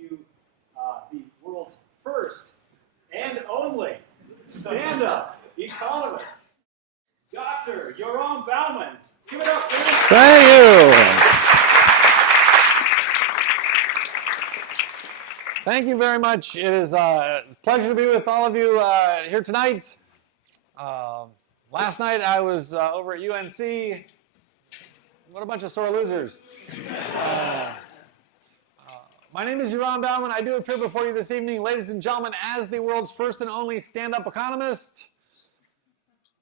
you the world's first and only stand-up economist, Dr. Yoram Bauman. Give it up, please. Thank you. Thank you very much. It is a pleasure to be with all of you here tonight. Last night I was over at UNC. What a bunch of sore losers. My name is Yoram Bauman. I do appear before you this evening, ladies and gentlemen, as the world's first and only stand-up economist.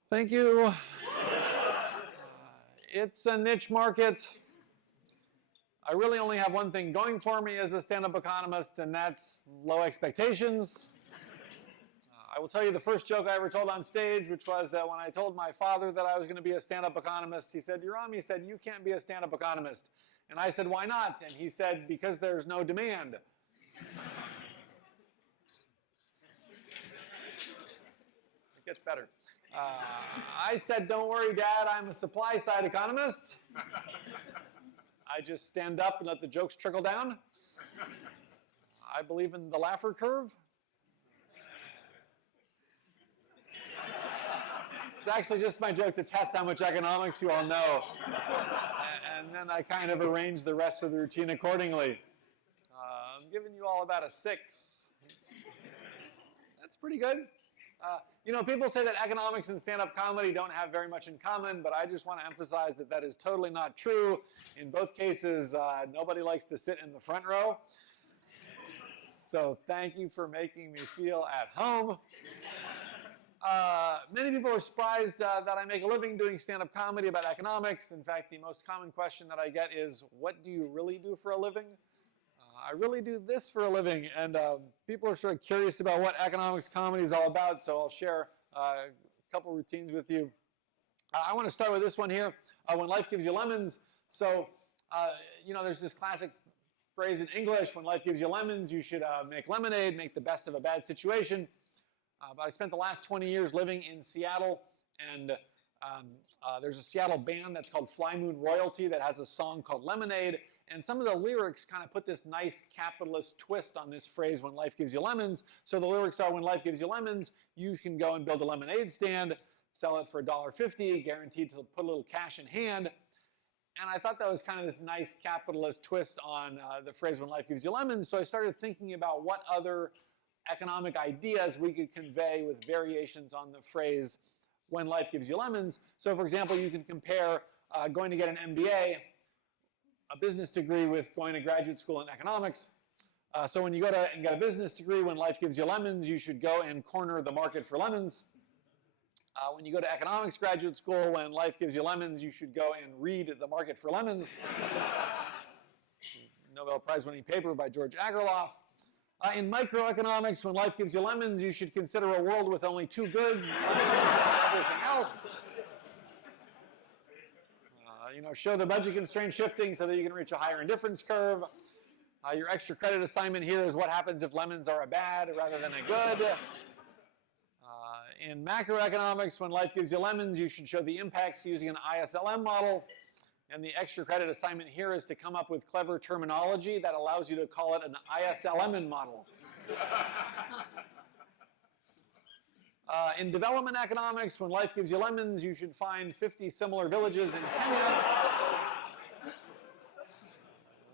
Thank you. It's a niche market. I really only have one thing going for me as a stand-up economist, and that's low expectations. I will tell you the first joke I ever told on stage, which was that when I told my father that I was going to be a stand-up economist, he said, Yoram, he said, you can't be a stand-up economist. And I said, why not? And he said, because there's no demand. It gets better. I said, don't worry, Dad, I'm a supply-side economist. I just stand up and let the jokes trickle down. I believe in the Laffer curve. It's actually just my joke to test how much economics you all know. And then I kind of arrange the rest of the routine accordingly. I'm giving you all about a 6. That's pretty good. You know, people say that economics and stand-up comedy don't have very much in common, but I just want to emphasize that that is totally not true. In both cases, nobody likes to sit in the front row. So thank you for making me feel at home. Many people are surprised that I make a living doing stand-up comedy about economics. In fact, the most common question that I get is, what do you really do for a living? I really do this for a living, and people are sort of curious about what economics comedy is all about, so I'll share a couple routines with you. I want to start with this one here, when life gives you lemons. So, you know, there's this classic phrase in English, when life gives you lemons, you should make lemonade, make the best of a bad situation. But I spent the last 20 years living in Seattle, and there's a Seattle band that's called Fly Moon Royalty that has a song called Lemonade, and some of the lyrics kind of put this nice capitalist twist on this phrase, when life gives you lemons. So the lyrics are, when life gives you lemons, you can go and build a lemonade stand, sell it for $1.50, guaranteed to put a little cash in hand. And I thought that was kind of this nice capitalist twist on the phrase, when life gives you lemons. So I started thinking about what other economic ideas we could convey with variations on the phrase, when life gives you lemons. So for example, you can compare going to get an MBA, a business degree, with going to graduate school in economics. So when you go to and get a business degree, when life gives you lemons, you should go and corner the market for lemons. When you go to economics graduate school, when life gives you lemons, you should go and read the market for lemons. Nobel Prize winning paper by George Agerlof. In microeconomics, when life gives you lemons, you should consider a world with only 2 goods, lemons and everything else. You know, show the budget constraint shifting so that you can reach a higher indifference curve. Your extra credit assignment here is what happens if lemons are a bad rather than a good. In macroeconomics, when life gives you lemons, you should show the impacts using an ISLM model. And the extra credit assignment here is to come up with clever terminology that allows you to call it an ISLM model. In development economics, when life gives you lemons, you should find 50 similar villages in Kenya,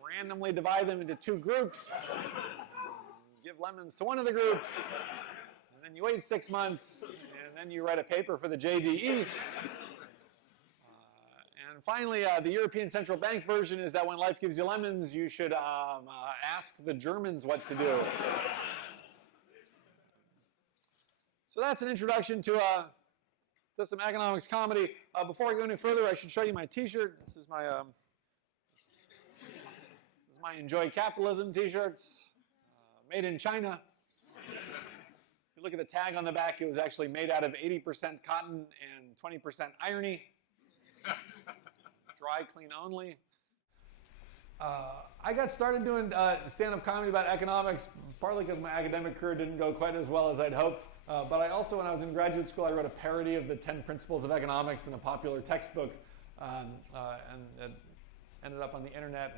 randomly divide them into 2 groups, give lemons to one of the groups, and then you wait 6 months, and then you write a paper for the JDE. And finally, the European Central Bank version is that when life gives you lemons, you should ask the Germans what to do. So that's an introduction to some economics comedy. Before I go any further, I should show you my T-shirt. This is my Enjoy Capitalism T-shirt, made in China. If you look at the tag on the back, it was actually made out of 80% cotton and 20% irony. Dry clean only. I got started doing stand-up comedy about economics, partly because my academic career didn't go quite as well as I'd hoped. But I also, when I was in graduate school, I wrote a parody of the 10 Principles of Economics in a popular textbook. And ended up on the internet,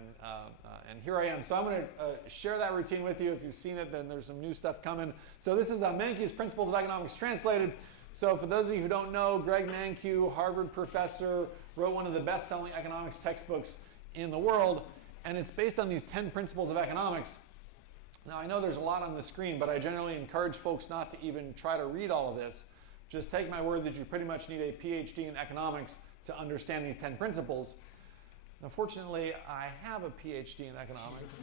and here I am. So I'm going to share that routine with you. If you've seen it, then there's some new stuff coming. So this is Mankiw's Principles of Economics Translated. So for those of you who don't know, Greg Mankiw, Harvard professor, wrote one of the best-selling economics textbooks in the world, and it's based on these 10 principles of economics. Now, I know there's a lot on the screen, but I generally encourage folks not to even try to read all of this. Just take my word that you pretty much need a PhD in economics to understand these 10 principles. Now, fortunately, I have a PhD in economics,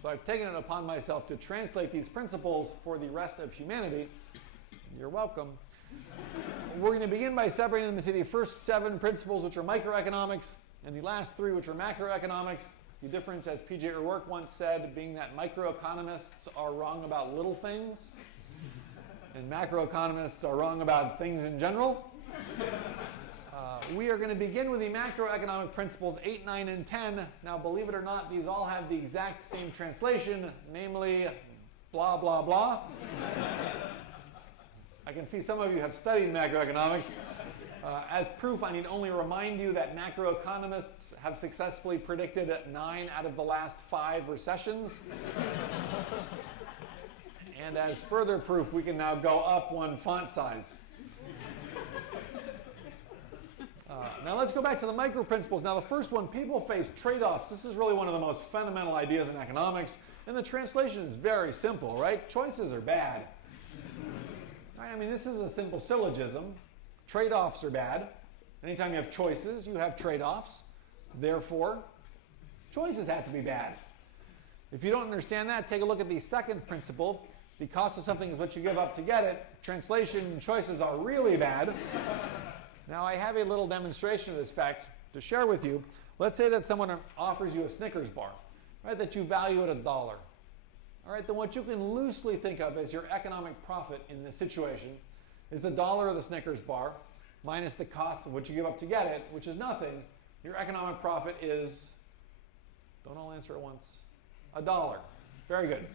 so I've taken it upon myself to translate these principles for the rest of humanity. You're welcome. We're going to begin by separating them into the first 7 principles, which are microeconomics, and the last 3, which are macroeconomics. The difference, as P.J. O'Rourke once said, being that microeconomists are wrong about little things, and macroeconomists are wrong about things in general. We are going to begin with the macroeconomic principles 8, 9, and 10. Now, believe it or not, these all have the exact same translation, namely, blah, blah, blah. I can see some of you have studied macroeconomics. As proof, I need only remind you that macroeconomists have successfully predicted 9 out of the last 5 recessions. And as further proof, we can now go up 1 font size. Now let's go back to the micro principles. Now the first one, people face trade-offs. This is really one of the most fundamental ideas in economics. And the translation is very simple, right? Choices are bad. I mean, this is a simple syllogism. Trade-offs are bad. Anytime you have choices, you have trade-offs. Therefore, choices have to be bad. If you don't understand that, take a look at the second principle. The cost of something is what you give up to get it. Translation, choices are really bad. Now, I have a little demonstration of this fact to share with you. Let's say that someone offers you a Snickers bar, right, that you value at $1. All right, then what you can loosely think of as your economic profit in this situation is the dollar of the Snickers bar minus the cost of what you give up to get it, which is nothing. Your economic profit is, don't all answer at once, $1. Very good.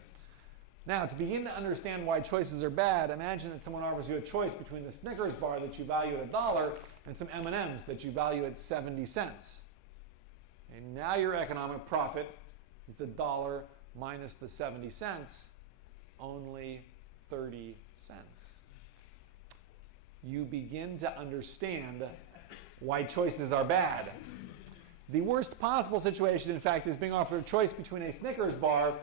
Now, to begin to understand why choices are bad, imagine that someone offers you a choice between the Snickers bar that you value at $1 and some M&Ms that you value at 70 cents. And now your economic profit is the dollar minus the 70 cents, only 30 cents. You begin to understand why choices are bad. The worst possible situation, in fact, is being offered a choice between a Snickers bar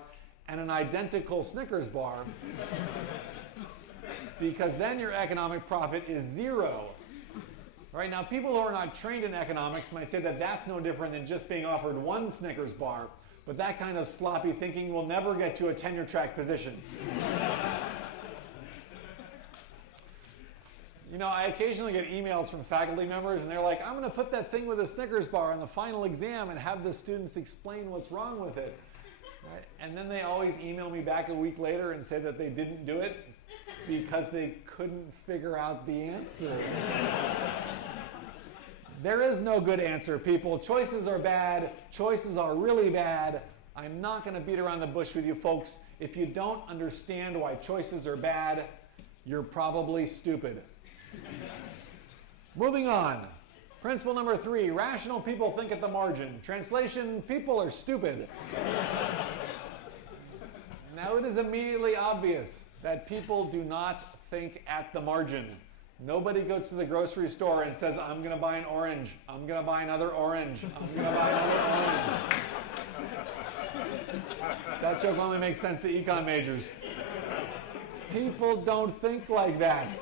and an identical Snickers bar, because then your economic profit is 0. Right now, people who are not trained in economics might say that that's no different than just being offered 1 Snickers bar, but that kind of sloppy thinking will never get you a tenure track position. You know, I occasionally get emails from faculty members, and they're like, I'm going to put that thing with a Snickers bar on the final exam and have the students explain what's wrong with it. Right? And then they always email me back a week later and say that they didn't do it because they couldn't figure out the answer. There is no good answer, people. Choices are bad. Choices are really bad. I'm not going to beat around the bush with you folks. If you don't understand why choices are bad, you're probably stupid. Moving on. Principle number 3, rational people think at the margin. Translation, people are stupid. Now it is immediately obvious that people do not think at the margin. Nobody goes to the grocery store and says, I'm going to buy an orange. I'm going to buy another orange. I'm going to buy another orange. That joke only makes sense to econ majors. People don't think like that.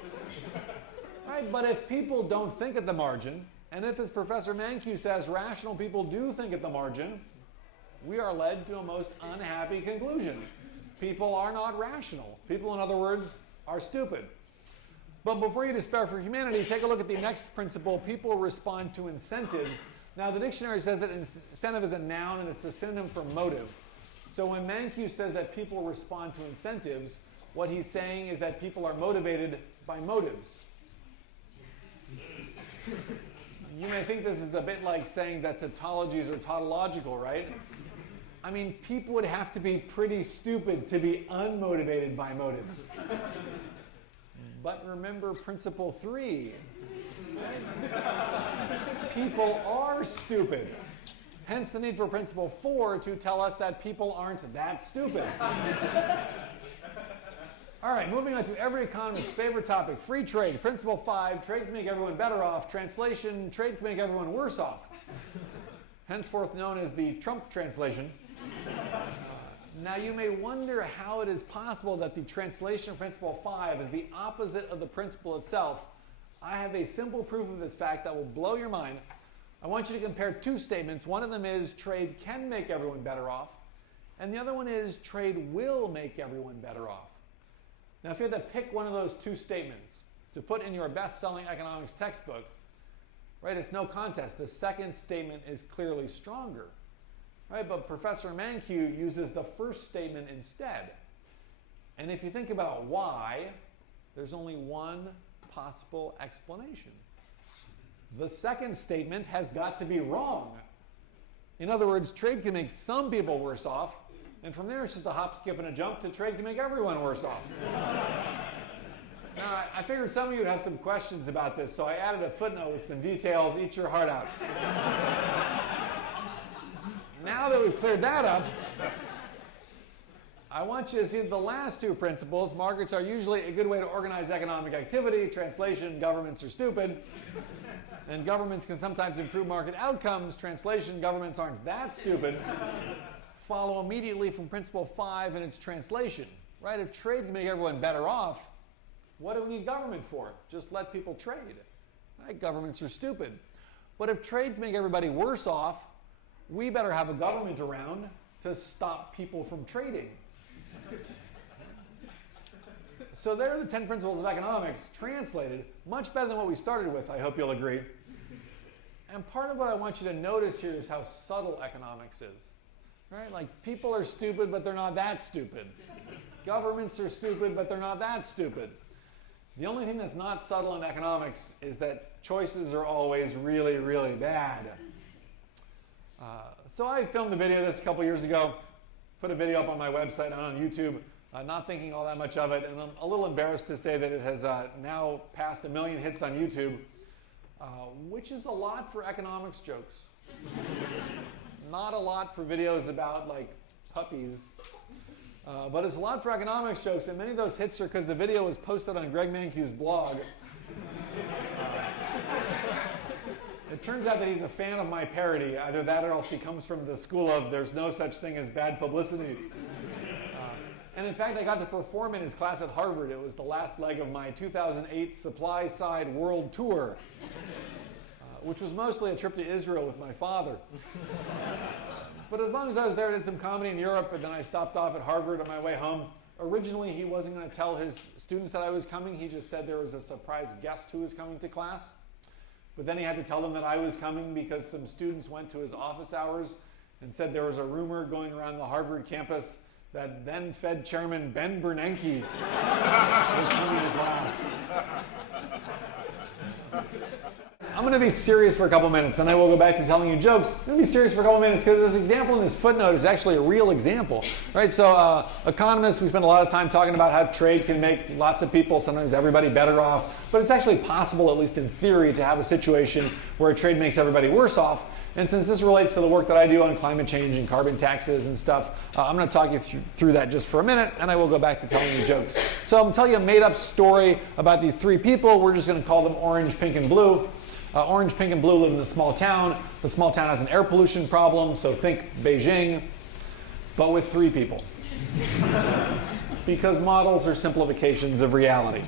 Right? But if people don't think at the margin, and if, as Professor Mankiw says, rational people do think at the margin, we are led to a most unhappy conclusion. People are not rational. People, in other words, are stupid. But before you despair for humanity, take a look at the next principle. People respond to incentives. Now, the dictionary says that incentive is a noun, and it's a synonym for motive. So when Mankiw says that people respond to incentives, what he's saying is that people are motivated by motives. You may think this is a bit like saying that tautologies are tautological, right? I mean, people would have to be pretty stupid to be unmotivated by motives. But remember principle 3. People are stupid. Hence the need for principle 4 to tell us that people aren't that stupid. All right, moving on to every economist's favorite topic, free trade. Principle 5, trade can make everyone better off. Translation, trade can make everyone worse off. Henceforth known as the Trump translation. Now you may wonder how it is possible that the translation of principle 5 is the opposite of the principle itself. I have a simple proof of this fact that will blow your mind. I want you to compare two statements. One of them is trade can make everyone better off, and the other one is trade will make everyone better off. Now if you had to pick one of those two statements to put in your best-selling economics textbook, right, it's no contest. The second statement is clearly stronger. Right, but Professor Mankiw uses the first statement instead. And if you think about why, there's only one possible explanation. The second statement has got to be wrong. In other words, trade can make some people worse off, and from there it's just a hop, skip, and a jump to trade can make everyone worse off. Now, I figured some of you would have some questions about this, so I added a footnote with some details. Eat your heart out. Now that we've cleared that up, I want you to see the last two principles. Markets are usually a good way to organize economic activity. Translation, governments are stupid. And governments can sometimes improve market outcomes. Translation, governments aren't that stupid. Follow immediately from principle 5 and its translation. Right? If trade can make everyone better off, what do we need government for? Just let people trade. Right? Governments are stupid. But if trade can make everybody worse off, we better have a government around to stop people from trading. So there are the 10 principles of economics translated, much better than what we started with, I hope you'll agree. And part of what I want you to notice here is how subtle economics is. Right? Like people are stupid, but they're not that stupid. Governments are stupid, but they're not that stupid. The only thing that's not subtle in economics is that choices are always really, really bad. So I filmed a video of this a couple years ago, put a video up on my website and on YouTube, not thinking all that much of it, and I'm a little embarrassed to say that it has now passed 1 million hits on YouTube, which is a lot for economics jokes. Not a lot for videos about like puppies, but it's a lot for economics jokes, and many of those hits are because the video was posted on Greg Mankiw's blog. It turns out that he's a fan of my parody. Either that or else he comes from the school of there's no such thing as bad publicity. And in fact, I got to perform in his class at Harvard. It was the last leg of my 2008 supply side world tour, which was mostly a trip to Israel with my father. But as long as I was there, I did some comedy in Europe, and then I stopped off at Harvard on my way home. Originally, he wasn't going to tell his students that I was coming. He just said there was a surprise guest who was coming to class. But then he had to tell them that I was coming because some students went to his office hours and said there was a rumor going around the Harvard campus that then Fed Chairman Ben Bernanke was coming to class. I'm going to be serious for a couple minutes, and I will go back to telling you jokes. I'm going to be serious for a couple minutes because this example in this footnote is actually a real example. Right? So economists, we spend a lot of time talking about how trade can make lots of people, sometimes everybody, better off. But it's actually possible, at least in theory, to have a situation where trade makes everybody worse off. And since this relates to the work that I do on climate change and carbon taxes and stuff, I'm going to talk you through that just for a minute, and I will go back to telling you jokes. So I'm going to tell you a made-up story about these three people. We're just going to call them Orange, Pink, and Blue. Orange, Pink, and Blue live in a small town. The small town has an air pollution problem, so think Beijing, but with three people. Because models are simplifications of reality.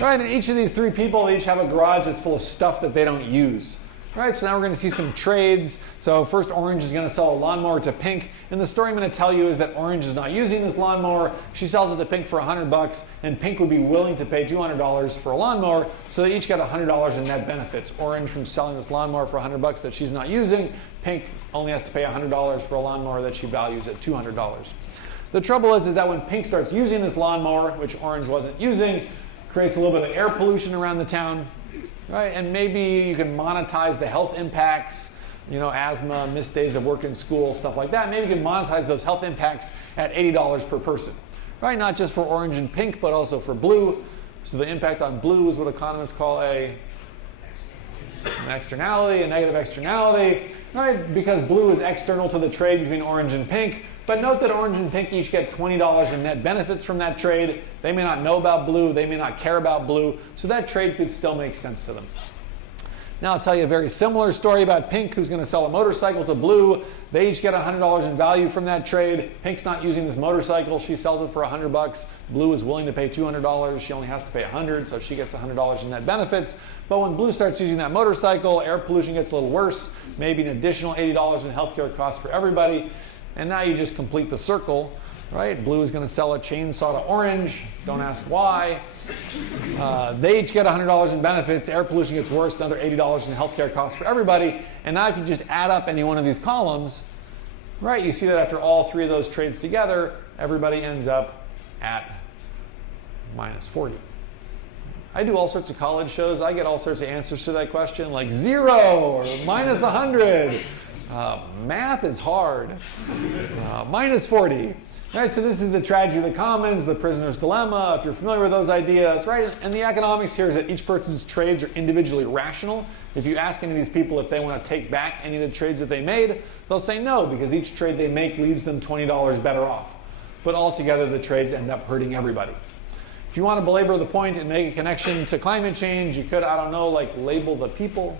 Right, and each of these three people, they each have a garage that's full of stuff that they don't use. Right, so now we're going to see some trades. So first, Orange is going to sell a lawnmower to Pink. And the story I'm going to tell you is that Orange is not using this lawnmower. She sells it to Pink for $100, and Pink would be willing to pay $200 for a lawnmower. So they each get $100 in net benefits. Orange from selling this lawnmower for $100 that she's not using. Pink only has to pay $100 for a lawnmower that she values at $200. The trouble is that when Pink starts using this lawnmower, which Orange wasn't using, creates a little bit of air pollution around the town. Right, and maybe you can monetize the health impacts, asthma, missed days of work in school, stuff like that. Maybe you can monetize those health impacts at $80 per person. Right, not just for Orange and Pink, but also for Blue. So the impact on Blue is what economists call a an externality, a negative externality, right? Because blue is external to the trade between orange and pink. But note that orange and pink each get $20 in net benefits from that trade. They may not know about blue, they may not care about blue, so that trade could still make sense to them. Now I'll tell you a very similar story about pink, who's going to sell a motorcycle to blue. They each get $100 in value from that trade. Pink's not using this motorcycle. She sells it for $100. Blue is willing to pay $200. She only has to pay $100, so she gets $100 in net benefits. But when blue starts using that motorcycle, air pollution gets a little worse, maybe an additional $80 in healthcare costs for everybody. And now you just complete the circle, right? Blue is going to sell a chainsaw to orange. Don't ask why. They each get $100 in benefits. Air pollution gets worse, another $80 in healthcare costs for everybody. And now if you just add up any one of these columns, right, you see that after all three of those trades together, everybody ends up at minus 40. I do all sorts of college shows. I get all sorts of answers to that question, like 0 or minus 100. Math is hard. Minus 40. Right, so this is the tragedy of the commons, the prisoner's dilemma, if you're familiar with those ideas, right? And the economics here is that each person's trades are individually rational. If you ask any of these people if they want to take back any of the trades that they made, they'll say no, because each trade they make leaves them $20 better off. But altogether, the trades end up hurting everybody. If you want to belabor the point and make a connection to climate change, you could, I don't know, like label the people.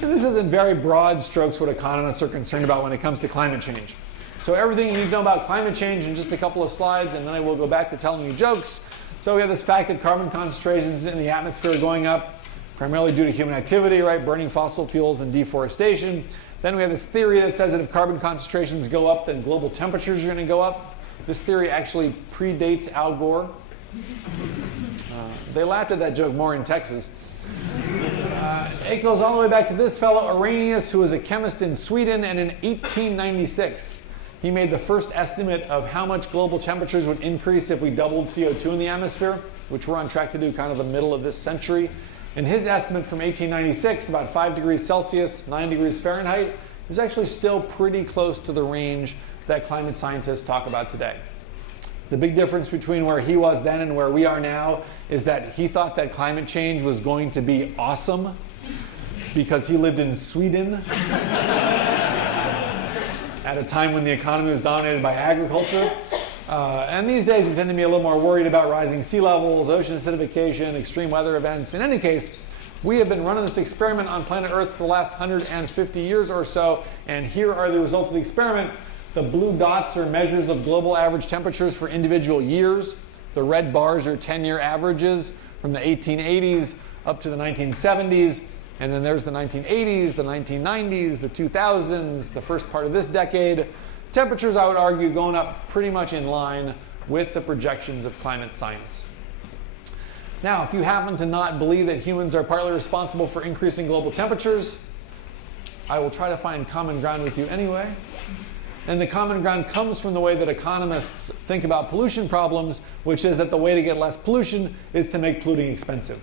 And this is in very broad strokes what economists are concerned about when it comes to climate change. So everything you need to know about climate change in just a couple of slides, and then I will go back to telling you jokes. So we have this fact that carbon concentrations in the atmosphere are going up, primarily due to human activity, right? Burning fossil fuels and deforestation. Then we have this theory that says that if carbon concentrations go up, then global temperatures are going to go up. This theory actually predates Al Gore. They laughed at that joke more in Texas. It goes all the way back to this fellow, Arrhenius, who was a chemist in Sweden, and in 1896, he made the first estimate of how much global temperatures would increase if we doubled CO2 in the atmosphere, which we're on track to do kind of the middle of this century. And his estimate from 1896, about 5 degrees Celsius, 9 degrees Fahrenheit, is actually still pretty close to the range that climate scientists talk about today. The big difference between where he was then and where we are now is that he thought that climate change was going to be awesome because he lived in Sweden at a time when the economy was dominated by agriculture. And these days we tend to be a little more worried about rising sea levels, ocean acidification, extreme weather events. In any case, we have been running this experiment on planet Earth for the last 150 years or so, and here are the results of the experiment. The blue dots are measures of global average temperatures for individual years. The red bars are 10-year averages from the 1880s up to the 1970s. And then there's the 1980s, the 1990s, the 2000s, the first part of this decade. Temperatures, I would argue, going up pretty much in line with the projections of climate science. Now, if you happen to not believe that humans are partly responsible for increasing global temperatures, I will try to find common ground with you anyway. And the common ground comes from the way that economists think about pollution problems, which is that the way to get less pollution is to make polluting expensive.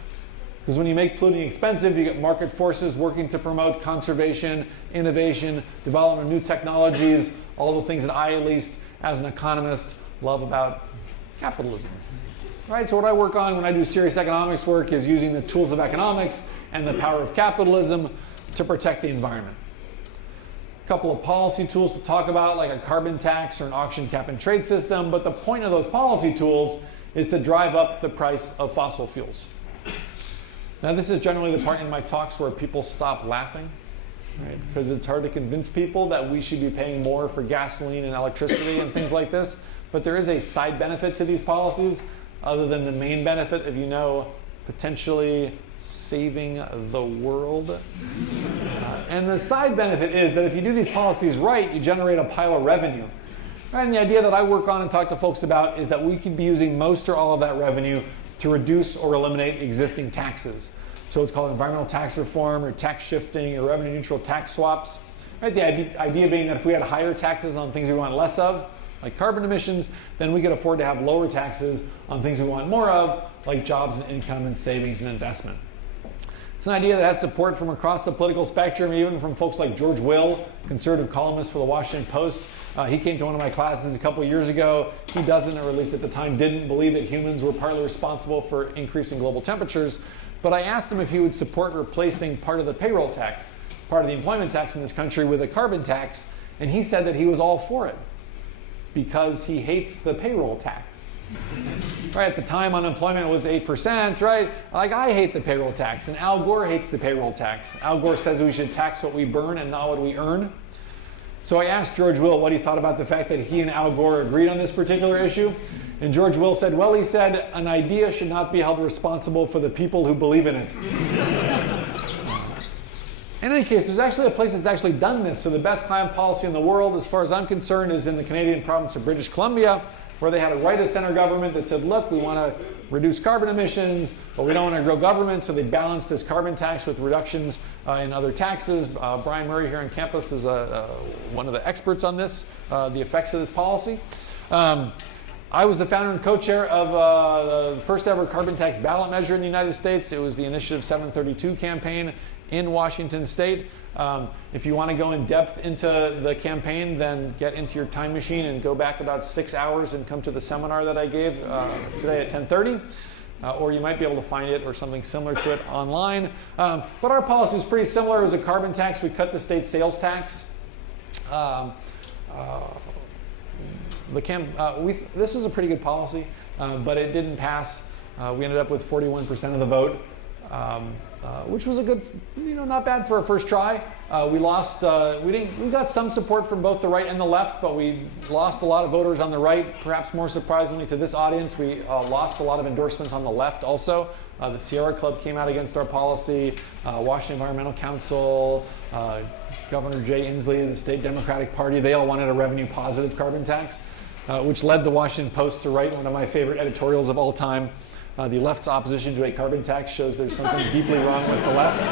Because when you make polluting expensive, you get market forces working to promote conservation, innovation, development of new technologies, all the things that I, at least as an economist, love about capitalism. Right? So what I work on when I do serious economics work is using the tools of economics and the power of capitalism to protect the environment. A couple of policy tools to talk about, like a carbon tax or an auction cap and trade system, but the point of those policy tools is to drive up the price of fossil fuels. Now, this is generally the part in my talks where people stop laughing, right? Because it's hard to convince people that we should be paying more for gasoline and electricity and things like this. But there is a side benefit to these policies, other than the main benefit of, potentially saving the world. And the side benefit is that if you do these policies right, you generate a pile of revenue. Right? And the idea that I work on and talk to folks about is that we could be using most or all of that revenue to reduce or eliminate existing taxes. So it's called environmental tax reform or tax shifting or revenue neutral tax swaps. Right? The idea being that if we had higher taxes on things we want less of, like carbon emissions, then we could afford to have lower taxes on things we want more of, like jobs and income and savings and investment. It's an idea that has support from across the political spectrum, even from folks like George Will, conservative columnist for the Washington Post. He came to one of my classes a couple years ago. He doesn't, or at least at the time didn't, believe that humans were partly responsible for increasing global temperatures. But I asked him if he would support replacing part of the payroll tax, part of the employment tax in this country, with a carbon tax. And he said that he was all for it because he hates the payroll tax. Right, at the time unemployment was 8%, right? Like, I hate the payroll tax, and Al Gore hates the payroll tax. Al Gore says we should tax what we burn and not what we earn. So I asked George Will what he thought about the fact that he and Al Gore agreed on this particular issue. And George Will said, well, he said, an idea should not be held responsible for the people who believe in it. In any case, there's actually a place that's actually done this. So the best climate policy in the world, as far as I'm concerned, is in the Canadian province of British Columbia, where they had a right-of-center government that said, look, we want to reduce carbon emissions, but we don't want to grow government, so they balanced this carbon tax with reductions in other taxes. Brian Murray here on campus is one of the experts on this, the effects of this policy. I was the founder and co-chair of the first ever carbon tax ballot measure in the United States. It was the Initiative 732 campaign in Washington State. If you want to go in depth into the campaign, then get into your time machine and go back about 6 hours and come to the seminar that I gave today at 10:30. Or you might be able to find it or something similar to it online. But our policy is pretty similar. It was a carbon tax. We cut the state sales tax. This is a pretty good policy, but it didn't pass. We ended up with 41% of the vote. Which was a good, not bad for a first try. We lost, we got some support from both the right and the left, but we lost a lot of voters on the right. Perhaps more surprisingly to this audience, we lost a lot of endorsements on the left also. The Sierra Club came out against our policy, Washington Environmental Council, Governor Jay Inslee and the State Democratic Party, they all wanted a revenue positive carbon tax, which led the Washington Post to write one of my favorite editorials of all time. The left's opposition to a carbon tax shows there's something deeply wrong with the left.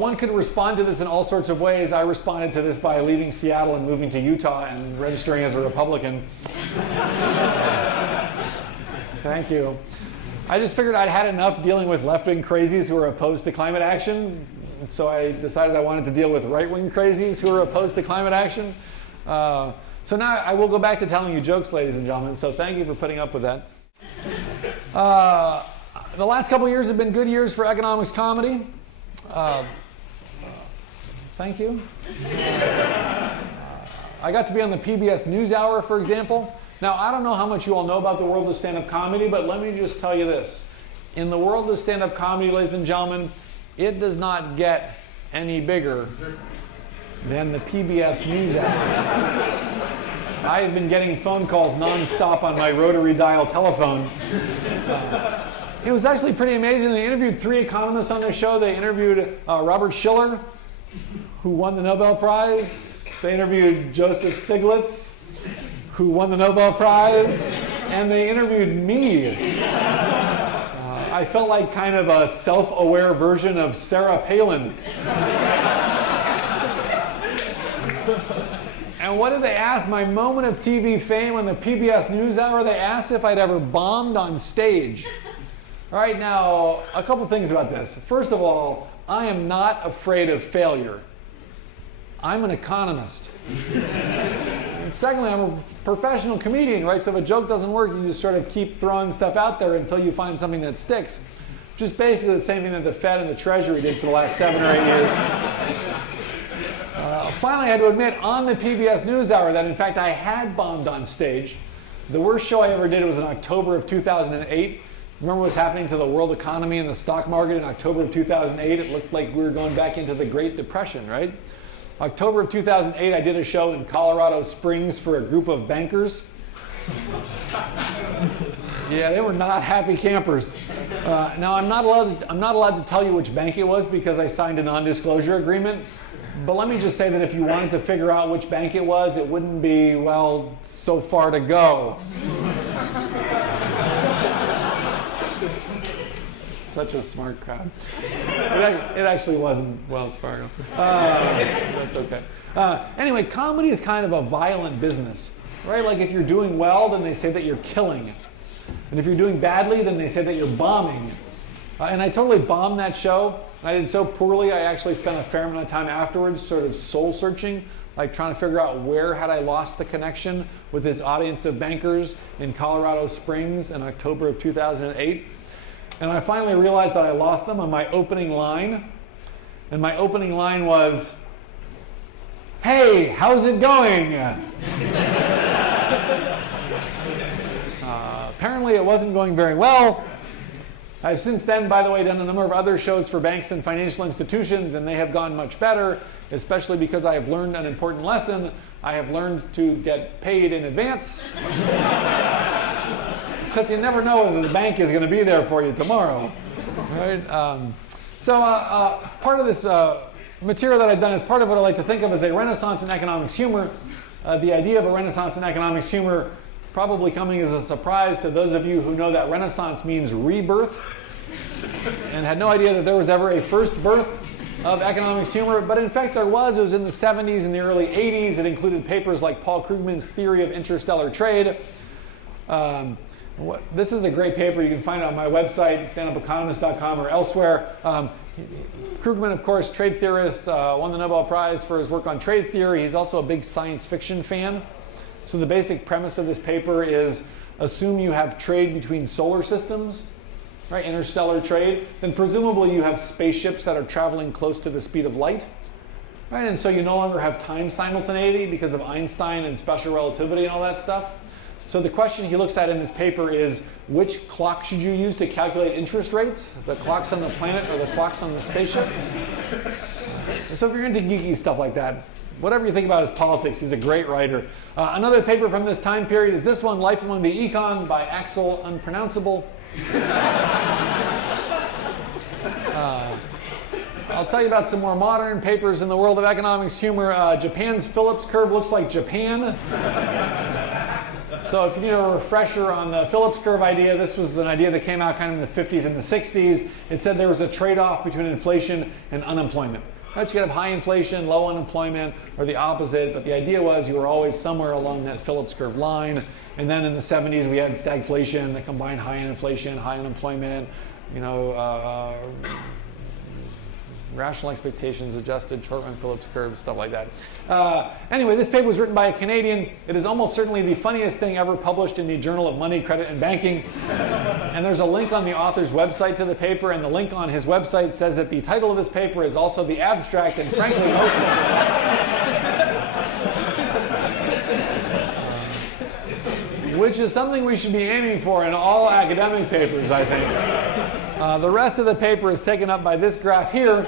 One could respond to this in all sorts of ways. I responded to this by leaving Seattle and moving to Utah and registering as a Republican. Thank you. I just figured I'd had enough dealing with left-wing crazies who are opposed to climate action. So I decided I wanted to deal with right-wing crazies who are opposed to climate action. So now I will go back to telling you jokes, ladies and gentlemen, so thank you for putting up with that. The last couple of years have been good years for economics comedy. Thank you. I got to be on the PBS NewsHour, for example. Now, I don't know how much you all know about the world of stand-up comedy, but let me just tell you this. In the world of stand-up comedy, ladies and gentlemen, it does not get any bigger than the PBS NewsHour. I've been getting phone calls nonstop on my rotary dial telephone. It was actually pretty amazing. They interviewed 3 economists on their show. They interviewed Robert Shiller, who won the Nobel Prize. They interviewed Joseph Stiglitz, who won the Nobel Prize. And they interviewed me. I felt like kind of a self-aware version of Sarah Palin. And what did they ask? My moment of TV fame on the PBS NewsHour, they asked if I'd ever bombed on stage. All right, now, a couple things about this. First of all, I am not afraid of failure. I'm an economist. And secondly, I'm a professional comedian, right? So if a joke doesn't work, you just sort of keep throwing stuff out there until you find something that sticks. Just basically the same thing that the Fed and the Treasury did for the last 7 or 8 years. Finally, I had to admit on the PBS NewsHour that, in fact, I had bombed on stage. The worst show I ever did was in October of 2008. Remember what was happening to the world economy and the stock market in October of 2008? It looked like we were going back into the Great Depression, right? October of 2008, I did a show in Colorado Springs for a group of bankers. Yeah, they were not happy campers. Now, I'm not allowed to tell you which bank it was because I signed a non-disclosure agreement. But let me just say that if you wanted to figure out which bank it was, it wouldn't be, well, so far to go. Such a smart crowd. It actually wasn't Wells Fargo. That's okay. Anyway, comedy is kind of a violent business. right? Like if you're doing well, then they say that you're killing. And if you're doing badly, then they say that you're bombing. And I totally bombed that show. I did so poorly, I actually spent a fair amount of time afterwards sort of soul searching, like trying to figure out where had I lost the connection with this audience of bankers in Colorado Springs in October of 2008. And I finally realized that I lost them on my opening line. And my opening line was, "Hey, how's it going?" Apparently it wasn't going very well. I've since then, by the way, done a number of other shows for banks and financial institutions, and they have gone much better, especially because I have learned an important lesson. I have learned to get paid in advance. Because you never know whether the bank is going to be there for you tomorrow. Right? Part of this material that I've done is part of what I like to think of as a renaissance in economics humor. The idea of a renaissance in economics humor probably coming as a surprise to those of you who know that renaissance means rebirth and had no idea that there was ever a first birth of economics humor, but in fact there was. It was in the 70s and the early 80s. It included papers like Paul Krugman's Theory of Interstellar Trade. This is a great paper. You can find it on my website, standupeconomist.com or elsewhere. Krugman, of course, trade theorist, won the Nobel Prize for his work on trade theory. He's also a big science fiction fan. So the basic premise of this paper is assume you have trade between solar systems, right? Interstellar trade. Then presumably you have spaceships that are traveling close to the speed of light, right? And so you no longer have time simultaneity because of Einstein and special relativity and all that stuff. So the question he looks at in this paper is, which clock should you use to calculate interest rates? The clocks on the planet or the clocks on the spaceship? So if you're into geeky stuff like that, whatever you think about his politics, he's a great writer. Another paper from this time period is this one, Life Among the Econ by Axel Unpronounceable. I'll tell you about some more modern papers in the world of economics humor. Japan's Phillips curve looks like Japan. So if you need a refresher on the Phillips curve idea, this was an idea that came out kind of in the 50s and the 60s. It said there was a trade-off between inflation and unemployment. Right? You could have high inflation, low unemployment, or the opposite, but the idea was you were always somewhere along that Phillips curve line. And then in the 70s we had stagflation that combined high inflation, high unemployment, rational expectations, adjusted, short-run Phillips curve, stuff like that. Anyway, this paper was written by a Canadian. It is almost certainly the funniest thing ever published in the Journal of Money, Credit, and Banking. And there's a link on the author's website to the paper, and the link on his website says that the title of this paper is also the abstract, and frankly, most of the text. Which is something we should be aiming for in all academic papers, I think. The rest of the paper is taken up by this graph here.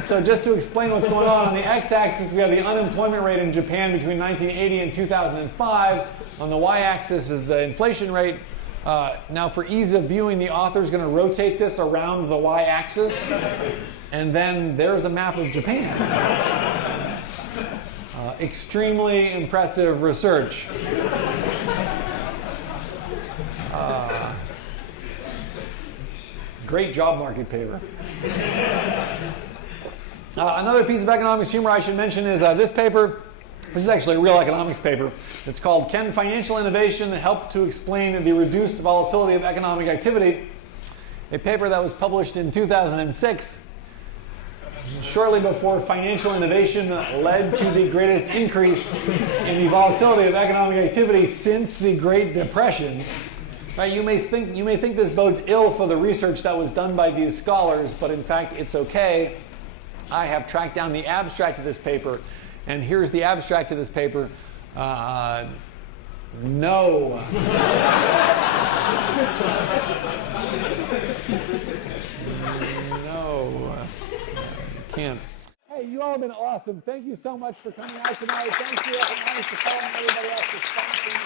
So just to explain what's going on the x-axis, we have the unemployment rate in Japan between 1980 and 2005. On the y-axis is the inflation rate. Now for ease of viewing, the author's going to rotate this around the y-axis. And then there's a map of Japan. Extremely impressive research. Great job market paper. Another piece of economics humor I should mention is this paper. This is actually a real economics paper. It's called Can Financial Innovation Help to Explain the Reduced Volatility of Economic Activity? A paper that was published in 2006, shortly before financial innovation led to the greatest increase in the volatility of economic activity since the Great Depression. Right, you may think this bodes ill for the research that was done by these scholars, but in fact it's okay. I have tracked down the abstract of this paper, and here's the abstract of this paper. No. No. Can't. Hey, you all have been awesome. Thank you so much for coming out tonight. Thanks to you, everybody, for calling everybody else for sponsoring.